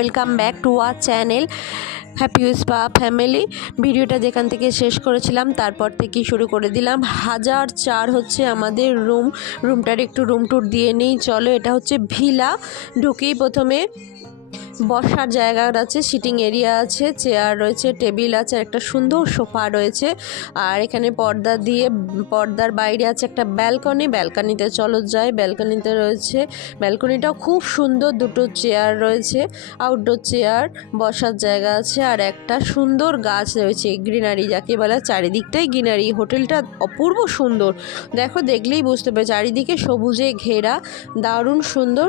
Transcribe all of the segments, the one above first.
Welcome back to our channel happy spa family ভিডিওটা যেখান থেকে শেষ করেছিলাম, তারপর থেকেই শুরু করে দিলাম। হাজার চার হচ্ছে আমাদের রুম রুমটার একটু রুম টুর দিয়ে নেই। চলো, এটা হচ্ছে ভিলা ঢুকেই প্রথমে বসার জায়গা আছে, সিটিং এরিয়া আছে, চেয়ার রয়েছে, টেবিল আছে, একটা সুন্দর সোফা রয়েছে। আর এখানে পর্দা দিয়ে, পর্দার বাইরে আছে একটা ব্যালকনি, ব্যালকনিতে চলো যায় ব্যালকনিতে রয়েছে, ব্যালকনিটাও খুব সুন্দর, দুটো চেয়ার রয়েছে আউটডোর চেয়ার বসার জায়গা আছে, আর একটা সুন্দর গাছ রয়েছে, গ্রিনারি যাকে বলে, চারিদিকটাই গ্রিনারি, হোটেলটা অপূর্ব সুন্দর। দেখো, দেখলেই বুঝতে পারবে চারিদিকে সবুজে ঘেরা, দারুণ সুন্দর।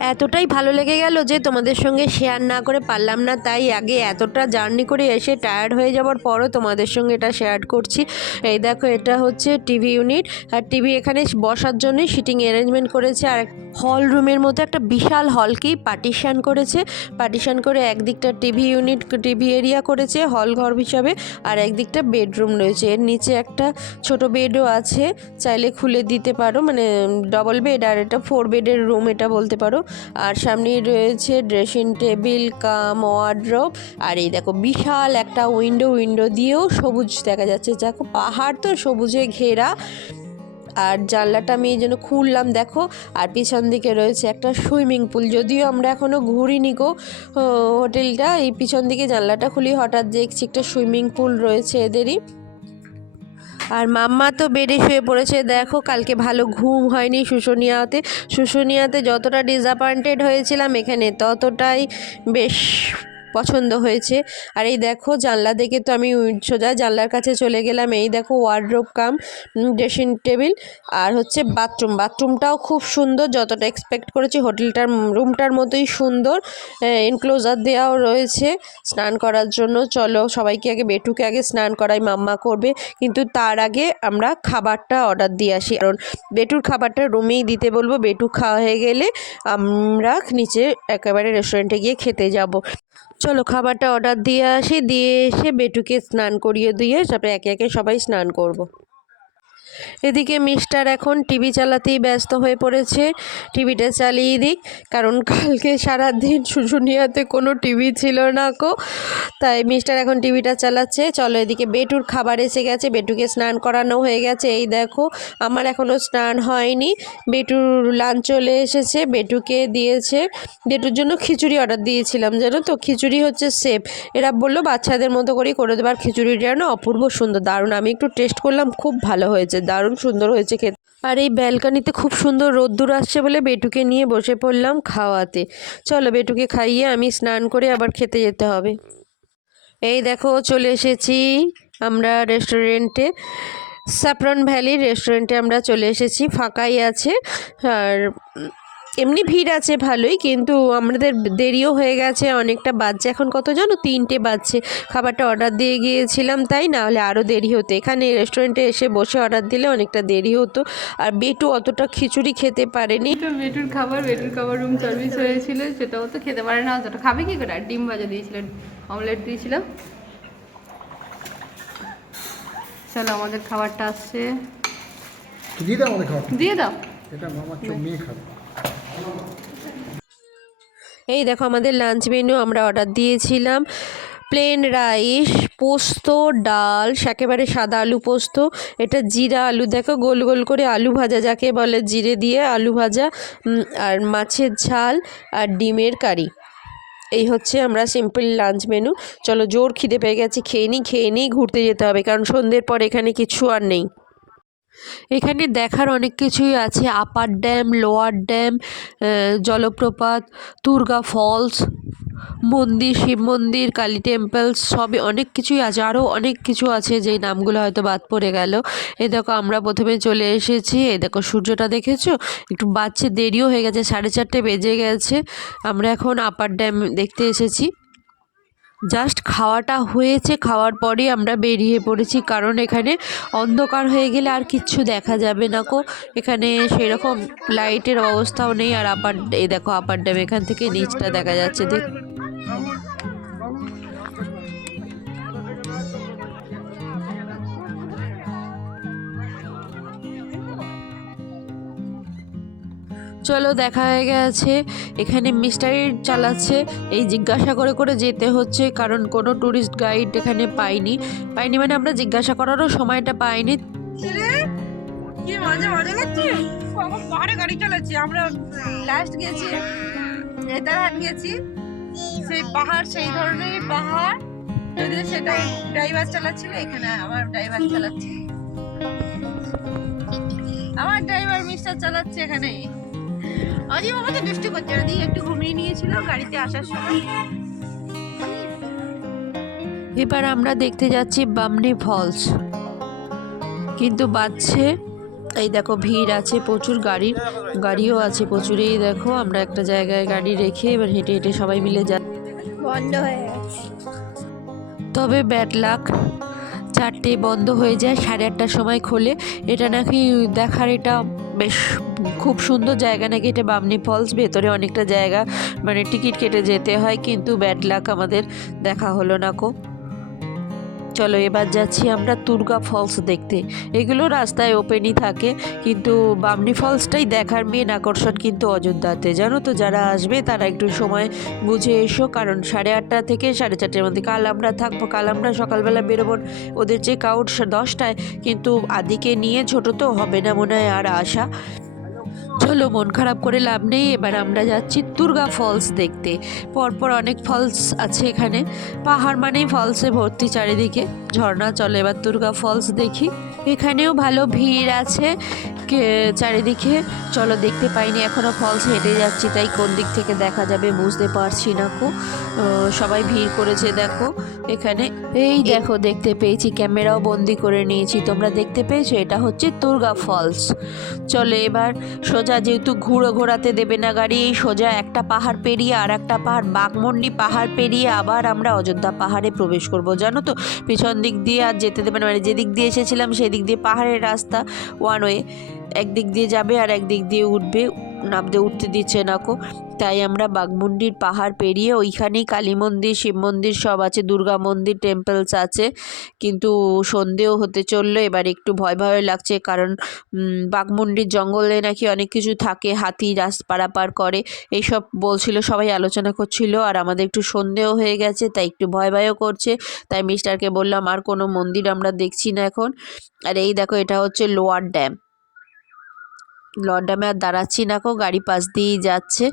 এতটাই ভালো লেগে গেল যে তোমাদের সঙ্গে শেয়ার না করে পারলাম না। তাই আগে এতটা জার্নি করে এসে টায়ার্ড হয়ে যাওয়ার পরও তোমাদের সঙ্গে এটা শেয়ার করছি। এই দেখো, এটা হচ্ছে টিভি ইউনিট আর টিভি এখানে বসার জন্যই সিটিং অ্যারেঞ্জমেন্ট করেছে। আর হল রুমের মতো একটা বিশাল হলকেই পার্টিশান করেছে। পার্টিশান করে একদিকটা টিভি ইউনিট টিভি এরিয়া করেছে হল ঘর হিসাবে। আর একদিকটা বেডরুম রয়েছে। এর নিচে একটা ছোট বেডও আছে। চাইলে খুলে দিতে পারো। মানে ডবল বেড আর এটা ফোর বেডের রুম এটা বলতে পারো। আর সামনেই রয়েছে ড্রেসিং টেবিল কাম ওয়ার্ড্রোব আর এই দেখো বিশাল একটা উইন্ডো উইন্ডো দিয়েও সবুজ দেখা যাচ্ছে। দেখো পাহাড় তো সবুজে ঘেরা। আর জানলাটা আমি এই জন্য খুললাম, দেখো। আর পিছন দিকে রয়েছে একটা সুইমিং পুল যদিও আমরা এখনও ঘুরিনি গো হোটেলটা এই পিছন দিকে জানলাটা খুলি, হঠাৎ দেখছি একটা সুইমিং পুল রয়েছে এদেরই। আর মাম্মা তো বেডে শুয়ে পড়েছে। দেখো, কালকে ভালো ঘুম হয়নি শুশুনিয়াতে। শুশুনিয়াতে যতটা ডিসঅ্যাপয়েন্টেড হয়েছিলাম এখানে ততটাই বেশ পছন্দ হয়েছে। আর এই দেখো, জানলা দেখে তো আমি সোজা জানলার কাছে চলে গেলাম। এই দেখো ওয়ার্ড্রোব কাম ড্রেসিং টেবিল আর হচ্ছে বাথরুম বাথরুমটাও খুব সুন্দর, যতটা এক্সপেক্ট করেছি হোটেলটার, রুমটার মতোই সুন্দর। এনক্লোজার দেওয়াও রয়েছে স্নান করার জন্য। চলো, সবাইকে আগে, বেটুকে আগে স্নান করাই, মাম্মা করবে। কিন্তু তার আগে আমরা খাবারটা অর্ডার দিয়ে আসি। কারণ বেটুর খাবারটা রুমেই দিতে বলব। বেটু খাওয়া হয়ে গেলে আমরা নিচে একেবারে রেস্টুরেন্টে গিয়ে খেতে যাব। চলো খাবারটা অর্ডার দিয়ে আসি, দিয়ে এসে বেটুকে স্নান করিয়ে দিয়ে তারপরে একে একে সবাই স্নান করব। এদিকে মিস্টার এখন টিভি চালাতেই ব্যস্ত হয়ে পড়েছে। টিভিটা চালিয়ে দিক, কারণ কালকে সারাদিন শুশুনিয়াতে কোনো টিভি ছিল না কো। তাই মিস্টার এখন টিভিটা চালাচ্ছে। চলো এদিকে বেটুর খাবার এসে গেছে। বেটুকে স্নান করানো হয়ে গেছে। এই দেখো, আমার এখনও স্নান হয়নি। বেটুর লাঞ্চ চলে এসেছে। বেটুকে দিয়েছে। বেটুর জন্য খিচুড়ি অর্ডার দিয়েছিলাম, জানো তো? খিচুড়ি হচ্ছে সেফ। এরা বলল, বাচ্চাদের মতো করেই করে দেবার খিচুড়িটা না অপূর্ব সুন্দর, দারুণ। আমি একটু টেস্ট করলাম, খুব ভালো হয়েছে। দারুণ সুন্দর হয়েছে খেতে। আর এই ব্যালকানিতে খুব সুন্দর রোদ্দুর আসছে বলে বেটুকে নিয়ে বসে পড়লাম খাওয়াতে। চলো বেটুকে খাইয়ে আমি স্নান করে আবার খেতে যেতে হবে। এই দেখো চলে এসেছি আমরা রেস্টুরেন্টে। স্যাফরন ভ্যালি রেস্টুরেন্টে আমরা চলে এসেছি, ফাঁকাই আছে। আর এমনি ভিড় আছে ভালোই কিন্তু আমাদের দেরিও হয়ে গেছে অনেকটা বাজছে। এখন কত জানো? তিনটে বাজছে। খাবারটা অর্ডার দিয়ে গিয়েছিলাম তাই না? হলে আরও দেরি হতো। এখানে রেস্টুরেন্টে এসে বসে অর্ডার দিলে অনেকটা দেরি হতো। আর বেটু অতটা খিচুড়ি খেতে পারেনি। তো বেটুর খাবার বেটুর খাবার রুম সার্ভিস হয়েছিল সেটাও তো খেতে পারে না। অতটা খাবে কি করে? আর ডিম ভাজা দিয়েছিলেন অমলেট দিয়েছিলাম। চলো আমাদের খাবারটা আসছে। দিয়ে দাও আমাদের খাবার দিয়ে দাও। এটা চোখ নিয়ে খাবে। এই দেখো আমাদের লাঞ্চ মেনু আমরা অর্ডার দিয়েছিলাম। প্লেন রাইস পোস্ত, ডাল, একেবারে সাদা আলু পোস্ত, এটা জিরা আলু। দেখো গোল গোল করে আলু ভাজা, যাকে বলে জিরে দিয়ে আলু ভাজা আর মাছের ঝাল আর ডিমের কারি। এই হচ্ছে আমরা সিম্পল লাঞ্চ মেনু চলো জোর খিদে পেয়ে গেছে, খেয়ে নিই খেয়ে নিই ঘুরতে যেতে হবে, কারণ সন্ধ্যের পর এখানে কিছু আর নেই। এখানে দেখার অনেক কিছুই আছে। আপার ড্যাম, লোয়ার ড্যাম জলপ্রপাত, দুর্গা ফলস, মন্দির, শিব মন্দির, কালী টেম্পলস, সবই অনেক কিছুই আছে। আরও অনেক কিছু আছে যেই নামগুলো হয়তো বাদ পড়ে গেল। এ দেখো আমরা প্রথমে চলে এসেছি। এ দেখো সূর্যটা দেখেছ? একটু বাচ্চা দেরিও হয়ে গেছে, সাড়ে চারটে বেজে গেছে। আমরা এখন আপার ড্যাম দেখতে এসেছি। জাস্ট খাওয়াটা হয়েছে, খাওয়ার পরেই আমরা বেরিয়ে পড়েছি। কারণ এখানে অন্ধকার হয়ে গেলে আর কিচ্ছু দেখা যাবে না কো এখানে সেরকম লাইটের অবস্থাও নেই। আর আপার এই দেখো আপার ড্যাম এখান থেকে নিচটা দেখা যাচ্ছে। দেখ চলো দেখা হয়ে গেছে। এখানে মিস্টারি চালাচ্ছে। এই জিজ্ঞাসা করে করে যেতে হচ্ছে, কারণ কোনো ট্যুরিস্ট গাইড এখানে পাইনি। পাইনি মানে আমরা জিজ্ঞাসা করারও সময়টা পাইনি। গাড়ি চালাচ্ছি। আমরা লাস্ট গেছি সেই পাহাড়, সেই ধরনের পাহাড়। সেটা ড্রাইভার এখানে আমার ড্রাইভার আমার ড্রাইভার মিস্টার চালাচ্ছে এখানে। অজীব আমাকে দুষ্টু করছে ওদিকে একটু ঘুমিয়ে নিয়েছিল গাড়িতে আসার সময়। এবার আমরা দেখতে যাচ্ছি বামনি ফলস। কিন্তু বাজছে এই দেখো ভিড় আছে প্রচুর গাড়ির গাড়িও আছে প্রচুর। এই দেখো আমরা একটা জায়গায় গাড়ি রেখে এবার হেঁটে হেঁটে সবাই মিলে যা বন্ধ হয়ে গেছে। তবে ব্যাড লাক চারটে বন্ধ হয়ে যায় সাড়ে আটটার সময় খোলে। এটা নাকি দেখার এটা বেশ খুব সুন্দর জায়গা নাকি এটা বামনি ফলস ভেতরে অনেকটা জায়গা। মানে টিকিট কেটে যেতে হয়, কিন্তু ব্যাড লাক আমাদের দেখা হলো না কো। চলো এবার যাচ্ছি আমরা তুর্গা ফলস দেখতে। এগুলো রাস্তায় ওপেনই থাকে, কিন্তু বামনি ফলসটাই দেখার মেন আকর্ষণ কিন্তু অযোধ্যাতে। জানো তো, যারা আসবে তারা একটু সময় বুঝে এসো, কারণ সাড়ে আটটা থেকে সাড়ে চারটের মধ্যে। কাল আমরা থাকব, কাল আমরা সকালবেলা বেরোবো ওদের চেক আউট দশটায়, কিন্তু আদিকে নিয়ে ছোট তো হবে না মনে হয় আর আসা চলো, মন খারাপ করে লাভ নেই। এবার আমরা যাচ্ছি দুর্গা ফলস দেখতে। পরপর অনেক ফলস আছে এখানে। পাহাড় মানেই ফলসে ভর্তি চারিদিকে। ঝর্ণা চলে, এবার দুর্গা ফলস দেখি। এখানেও ভালো ভিড় আছে। চারিদিকে, চলো দেখতে পাইনি, এখনও ফলস হেঁটে যাচ্ছি, তাই কোন দিক থেকে দেখা যাবে বুঝতে পারছি না কো। সবাই ভিড় করেছে, দেখো, এখানে। এই দেখো, দেখতে পেয়েছি, ক্যামেরাও বন্দি করে নিয়েছি, তোমরা দেখতে পেয়েছ? এটা হচ্ছে দুর্গা ফলস। চলো এবার সোজা, যেহেতু ঘুরো ঘোরাতে দেবে না গাড়ি এই সোজা একটা পাহাড় পেরিয়ে আর একটা পাহাড়, বাঘমন্ডি পাহাড় পেরিয়ে আবার আমরা অযোধ্যা পাহাড়ে প্রবেশ করব। জানো তো, পিছন দিক দিয়ে আর যেতে দেবে না। মানে যেদিক দিয়ে এসেছিলাম সেই দিক দিয়ে পাহাড়ের রাস্তা ওয়ান ওয়ে একদিক দিয়ে যাবে আর একদিক দিয়ে উঠবে। নামতে উঠতে দিচ্ছে না কো। তাই আমরা বাঘমুন্ডির পাহাড় পেরিয়ে ওইখানেই কালী মন্দির, শিব মন্দির সব আছে, দুর্গা মন্দির টেম্পলস আছে। কিন্তু সন্ধেও হতে চলল, এবার একটু ভয় ভয় লাগছে কারণ বাঘমুন্ডির জঙ্গলে নাকি অনেক কিছু থাকে, হাতি রাস পারাপার করে, এইসব বলছিল, সবাই আলোচনা করছিল আর আমাদের একটু সন্দেহ হয়ে গেছে, তাই একটু ভয় ভয়ও করছে। তাই মিস্টারকে বললাম, আর কোনো মন্দির আমরা দেখছি না এখন। আর এই দেখো, এটা হচ্ছে লোয়ার ড্যাম লোয়ার ড্যামে আর দাঁড়াচ্ছি না কো গাড়ি পাশ দিয়েই যাচ্ছে।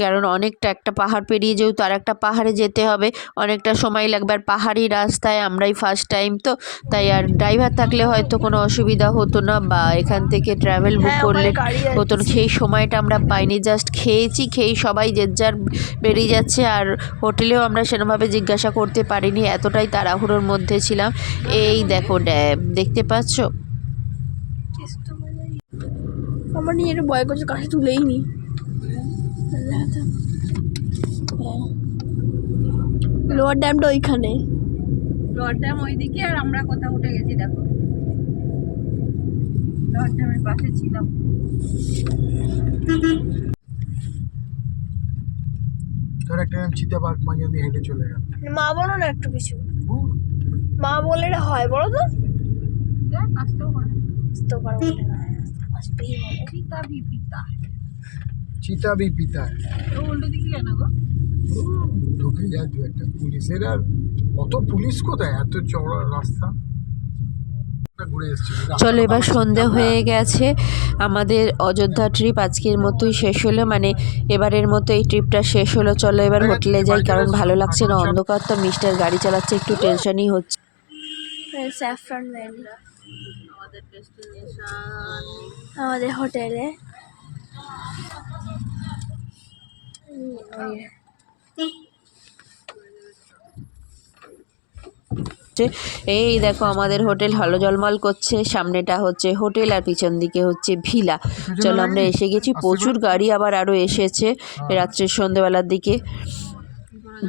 কারণ অনেকটা একটা পাহাড় পেরিয়ে যেহেতু আর একটা পাহাড়ে যেতে হবে অনেকটা সময় লাগবে আর পাহাড়ি রাস্তায় আমরাই ফার্স্ট টাইম তো। তাই আর ড্রাইভার থাকলে হয়তো কোনো অসুবিধা হতো না বা এখান থেকে ট্রাভেল বুক করলে হতো না। সেই সময়টা আমরা পাইনি জাস্ট খেয়েছি খেয়েই সবাই যে যার বেরিয়ে যাচ্ছে আর হোটেলেও আমরা সেরকমভাবে জিজ্ঞাসা করতে পারিনি এতটাই তাড়াহুড়োর মধ্যে ছিলাম। এই দেখো ড্যাম দেখতে পাচ্ছ? আমার নিয়ে এটা বয় করছে কাছে তুলেই নি। লোয়ার ড্যামটা ওইখানে। লোয়ার ড্যাম ওইদিকে আর আমরা কোথাও উঠে গেছি দেখো। লোয়ার ড্যামের পাশে ছিলাম। তোর একটা চিতাবাঘ মাঝে দিয়ে হেঁটে চলে গেল। মা বলো না একটু কিছু। মা বলে এটা হয় বলো তো। পারব না। পিতা চিতা বি পিতা তো উল্টো দিকে কেন গো ঢুকে যায় দু একটা পুলিশের আর অত পুলিশ কোথায়? এত চওড়া রাস্তা। চলো এবার সন্ধে হয়ে গেছে। আমাদের অযোধ্যা ট্রিপ আজকের মতোই শেষ হলো। মানে এবারের মতো এই ট্রিপটা শেষ হলো। চলো এবার হোটেলে যাই। কারণ ভালো লাগছে না। অন্ধকার তো মিস্টার গাড়ি চালাচ্ছে একটু টেনশনই হচ্ছে। স্যাফরন ভ্যালি আমাদের ডেস্টিনেশন আমাদের হোটেলে। এই দেখো আমাদের হোটেল হলো জলমল করছে সামনেটা হচ্ছে হোটেল আর পিছন দিকে হচ্ছে ভিলা। চলো আমরা এসে গেছি প্রচুর গাড়ি আবার আরও এসেছে রাত্রের সন্ধেবেলার দিকে।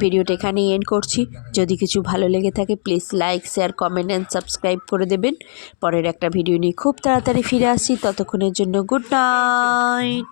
ভিডিওটা এখানেই এন্ড করছি। যদি কিছু ভালো লেগে থাকে please like share comment and subscribe করে দেবেন। পরের একটা ভিডিও নিয়ে খুব তাড়াতাড়ি ফিরে আসি ততক্ষণের জন্য গুড নাইট